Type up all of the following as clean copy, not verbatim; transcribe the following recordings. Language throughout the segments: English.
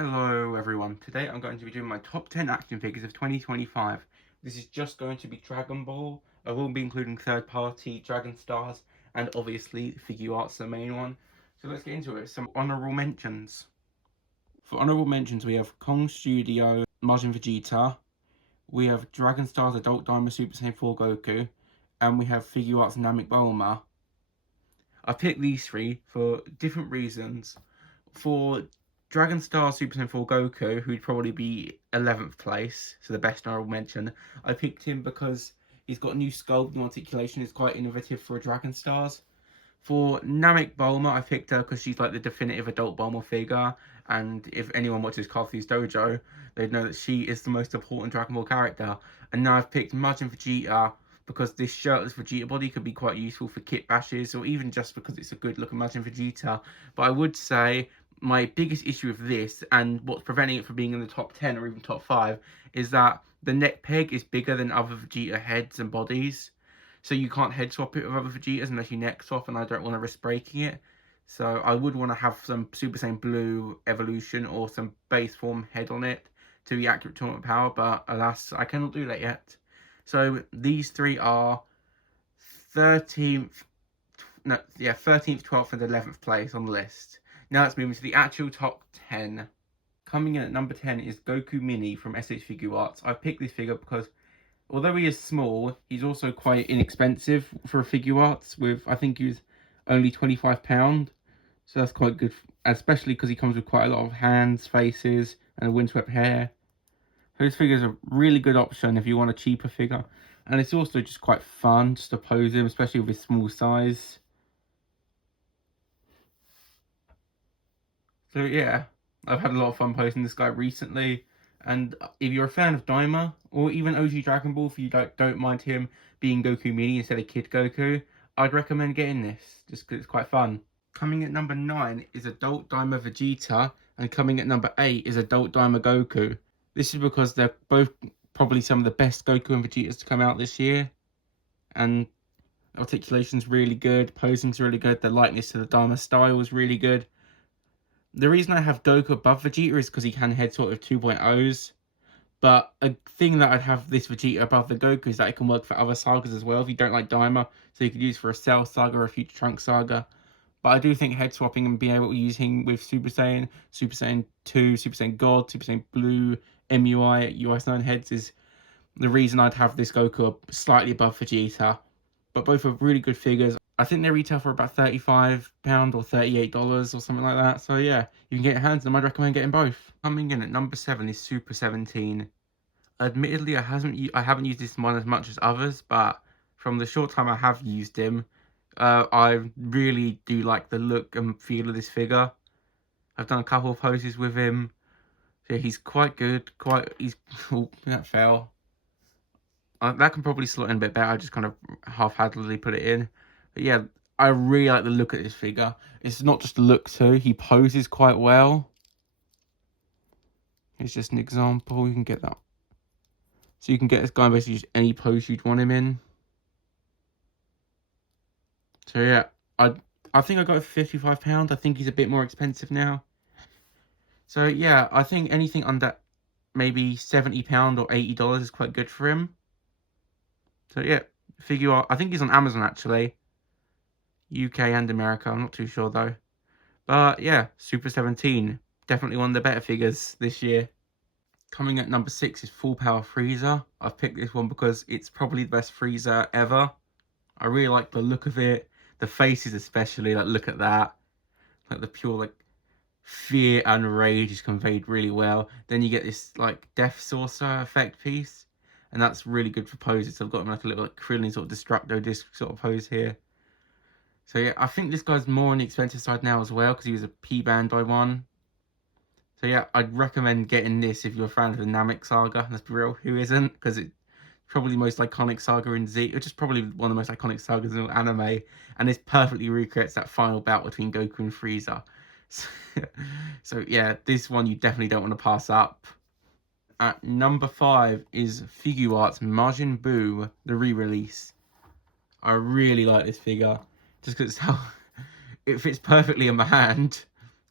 Hello everyone, today I'm going to be doing my top 10 action figures of 2025. This is just going to be Dragon Ball. I will be including third party Dragon Stars and obviously Figuarts, the main one. So let's get into it. Some honourable mentions. For honourable mentions we have Kong Studio Majin Vegeta, we have Dragon Stars Adult Diamond Super Saiyan 4 Goku, and we have Figuarts Namek Bulma. I picked these three for different reasons. For Dragon Star Super Saiyan 4 Goku, who'd probably be 11th place, so the best honorable mention, I picked him because he's got new sculpt, new articulation, is quite innovative for a Dragon Stars. For Namek Bulma, I picked her because she's like the definitive adult Bulma figure, and if anyone watches Coffee's Dojo, they'd know that she is the most important Dragon Ball character. And now I've picked Majin Vegeta because this shirtless Vegeta body could be quite useful for kit bashes, or even just because it's a good looking Majin Vegeta. But I would say my biggest issue with this, and what's preventing it from being in the top 10 or even top 5, is that the neck peg is bigger than other Vegeta heads and bodies. So you can't head swap it with other Vegetas unless you neck swap, and I don't want to risk breaking it. So I would want to have some Super Saiyan Blue evolution or some base form head on it to be accurate tournament power, but alas, I cannot do that yet. So these three are 13th, 13th, 12th, and 11th place on the list. Now let's move into the actual top 10. Coming in at number 10 is Goku Mini from SH Figuarts. I've picked this figure because although he is small, he's also quite inexpensive for a Figuarts. With, I think he was only £25. So that's quite good, especially because he comes with quite a lot of hands, faces, and windswept hair. So this figure is a really good option if you want a cheaper figure. And it's also just quite fun just to pose him, especially with his small size. So yeah, I've had a lot of fun posing this guy recently. And if you're a fan of Daima, or even OG Dragon Ball, if you don't mind him being Goku Mini instead of Kid Goku, I'd recommend getting this, just because it's quite fun. Coming at number 9 is Adult Daima Vegeta, and coming at number 8 is Adult Daima Goku. This is because they're both probably some of the best Goku and Vegetas to come out this year. And articulation's really good, posing's really good, the likeness to the Daima style is really good. The reason I have Goku above Vegeta is because he can head sort of 2.0s. But a thing that I'd have this Vegeta above the Goku is that it can work for other sagas as well if you don't like Daima. So you could use for a Cell saga or a Future Trunks saga. But I do think head swapping and being able to use him with Super Saiyan 2, Super Saiyan God, Super Saiyan Blue, MUI, US9 heads is the reason I'd have this Goku slightly above Vegeta. But both are really good figures. I think they retail for about £35 or $38 or something like that. So yeah, you can get your hands on them. I'd recommend getting both. Coming in at number 7 is Super 17. Admittedly, I haven't used this one as much as others, but from the short time I have used him, I really do like the look and feel of this figure. I've done a couple of poses with him. So he's quite good. Oh, that fell. That can probably slot in a bit better. I just kind of half-heartedly put it in. But yeah, I really like the look of this figure. It's not just the look too. He poses quite well. It's just an example. You can get that. So you can get this guy in basically just any pose you'd want him in. So yeah, I think I got it for £55. I think he's a bit more expensive now. So yeah, I think anything under maybe £70 or $80 is quite good for him. So yeah, Figuarts. I think he's on Amazon actually. UK and America, I'm not too sure though. But yeah, Super 17. Definitely one of the better figures this year. Coming at number 6 is Full Power Frieza. I've picked this one because it's probably the best Frieza ever. I really like the look of it. The faces especially, like look at that. Like the pure like fear and rage is conveyed really well. Then you get this like Death Saucer effect piece. And that's really good for poses. So I've got him like a little like Krillin sort of Destructo Disc sort of pose here. So yeah, I think this guy's more on the expensive side now as well because he was a P-Bandai one. So yeah, I'd recommend getting this if you're a fan of the Namek saga. Let's be real, who isn't? Because it's probably the most iconic saga in Z, which is probably one of the most iconic sagas in anime. And this perfectly recreates that final bout between Goku and Frieza. So yeah, this one you definitely don't want to pass up. At number 5 is Figuarts Majin Buu, the re-release. I really like this figure. Just because how it fits perfectly in my hand.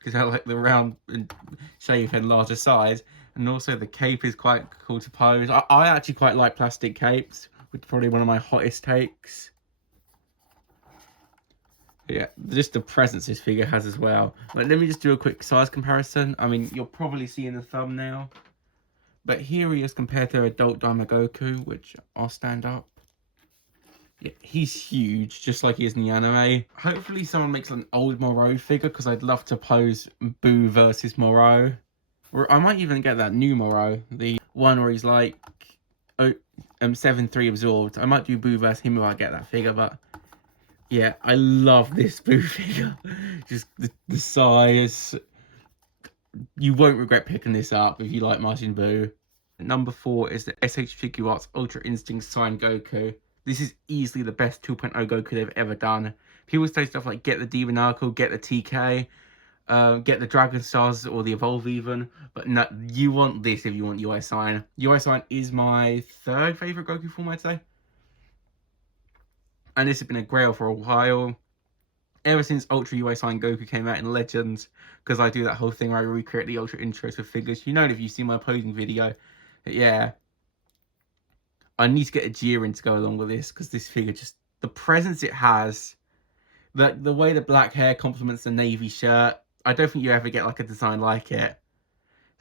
because I like the round and shape and larger size. And also the cape is quite cool to pose. I actually quite like plastic capes, which is probably one of my hottest takes. Yeah, just the presence this figure has as well. Like, let me just do a quick size comparison. I mean, you'll probably see in the thumbnail. But here he is compared to adult Goku, which I'll stand up. Yeah, he's huge, just like he is in the anime. Hopefully someone makes an old Moro figure, because I'd love to pose Boo versus Moro. Or I might even get that new Moro, the one where he's like 7-3 absorbed. I might do Boo versus him if I get that figure, but yeah, I love this Boo figure. Just the size. You won't regret picking this up if you like Majin Buu. Number 4 is the SH Figuarts Ultra Instinct Signed Goku. This is easily the best 2.0 Goku they've ever done. People say stuff like get the Demon Arco, get the TK, get the Dragon Stars or the Evolve even. But no, you want this if you want UI Sign. UI Sign is my 3rd favourite Goku form, I'd say. And this has been a grail for a while. Ever since Ultra UI Sign Goku came out in Legends, because I do that whole thing where I recreate the Ultra intros with figures. You know, if you see my posing video, yeah, I need to get a Jiren to go along with this, because this figure just, the presence it has, the way the black hair complements the navy shirt, I don't think you ever get like a design like it.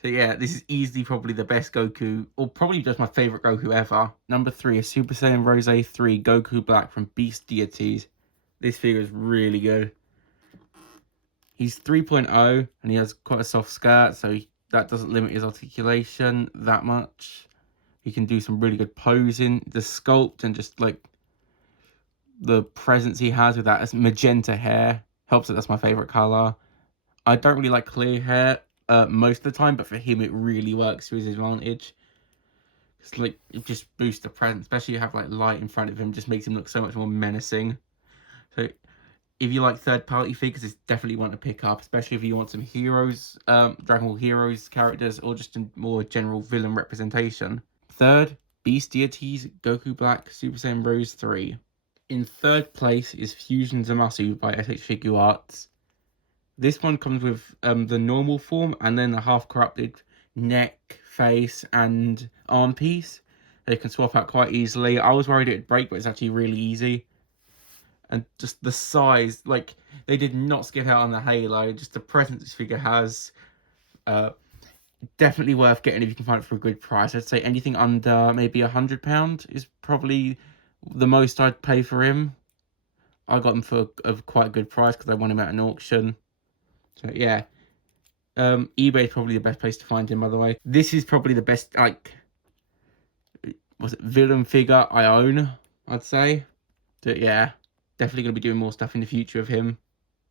So yeah, this is easily probably the best Goku, or probably just my favourite Goku ever. Number 3 is Super Saiyan Rose 3 Goku Black from Beast Deities. This figure is really good. He's 3.0 and he has quite a soft skirt, so that doesn't limit his articulation that much. He can do some really good posing. The sculpt and just like the presence he has with that magenta hair helps that that's my favourite colour. I don't really like clear hair most of the time, but for him it really works to his advantage. It's like, it just boosts the presence, especially if you have like light in front of him, just makes him look so much more menacing. So if you like third-party figures, it's definitely one to pick up, especially if you want some heroes, Dragon Ball Heroes characters, or just a more general villain representation. 3rd, Beast Deities Goku Black Super Saiyan Rose 3. In 3rd place is Fusion Zamasu by SH Figuarts. This one comes with the normal form and then the half-corrupted neck, face, and arm piece. They can swap out quite easily. I was worried it'd break, but it's actually really easy. And just the size, like, they did not skip out on the halo. Just the presence this figure has. Definitely worth getting if you can find it for a good price. I'd say anything under maybe £100 is probably the most I'd pay for him. I got him for a quite good price because I won him at an auction. So yeah, eBay is probably the best place to find him, by the way. This is probably the best, like, was it villain figure I own, I'd say. So yeah, definitely going to be doing more stuff in the future of him.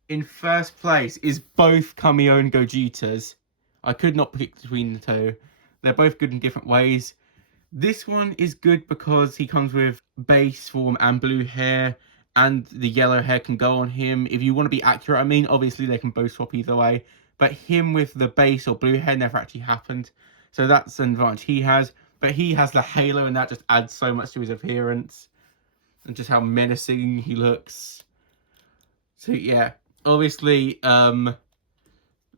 In 1st place is both Kameo and Gojitas. I could not pick between the two. They're both good in different ways. This one is good because he comes with base form and blue hair, and the yellow hair can go on him. If you want to be accurate, I mean, obviously they can both swap either way, but him with the base or blue hair never actually happened. So that's an advantage he has, but he has the halo and that just adds so much to his appearance and just how menacing he looks. So yeah, obviously,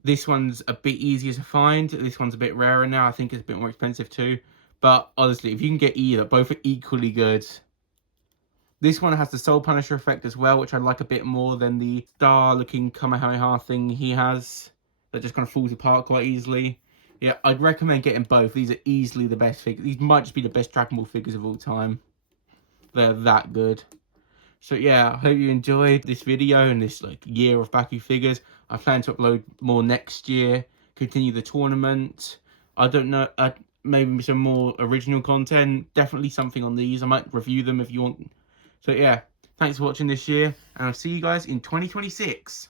this one's a bit easier to find. This one's a bit rarer now. I think it's a bit more expensive too. But honestly, if you can get either, both are equally good. This one has the Soul Punisher effect as well, which I like a bit more than the star-looking Kamehameha thing he has. That just kind of falls apart quite easily. Yeah, I'd recommend getting both. These are easily the best figures. These might just be the best Dragon Ball figures of all time. They're that good. So yeah, I hope you enjoyed this video and this like year of Baku figures. I plan to upload more next year, continue the tournament. I don't know, maybe some more original content. Definitely something on these. I might review them if you want. So yeah, thanks for watching this year, and I'll see you guys in 2026.